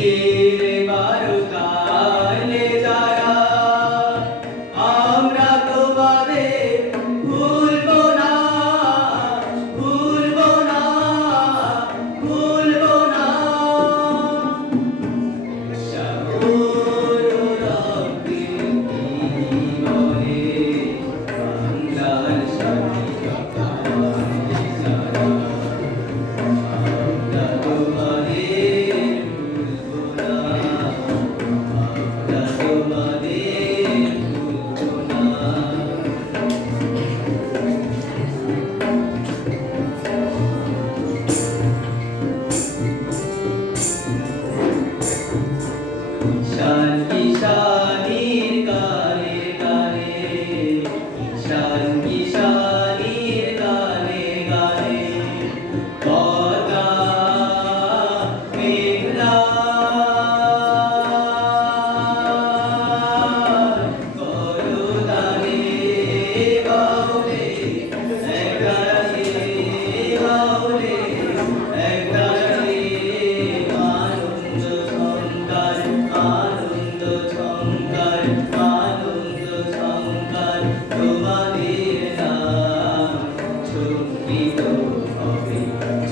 tere baro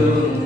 cantando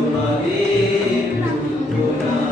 Maria, my.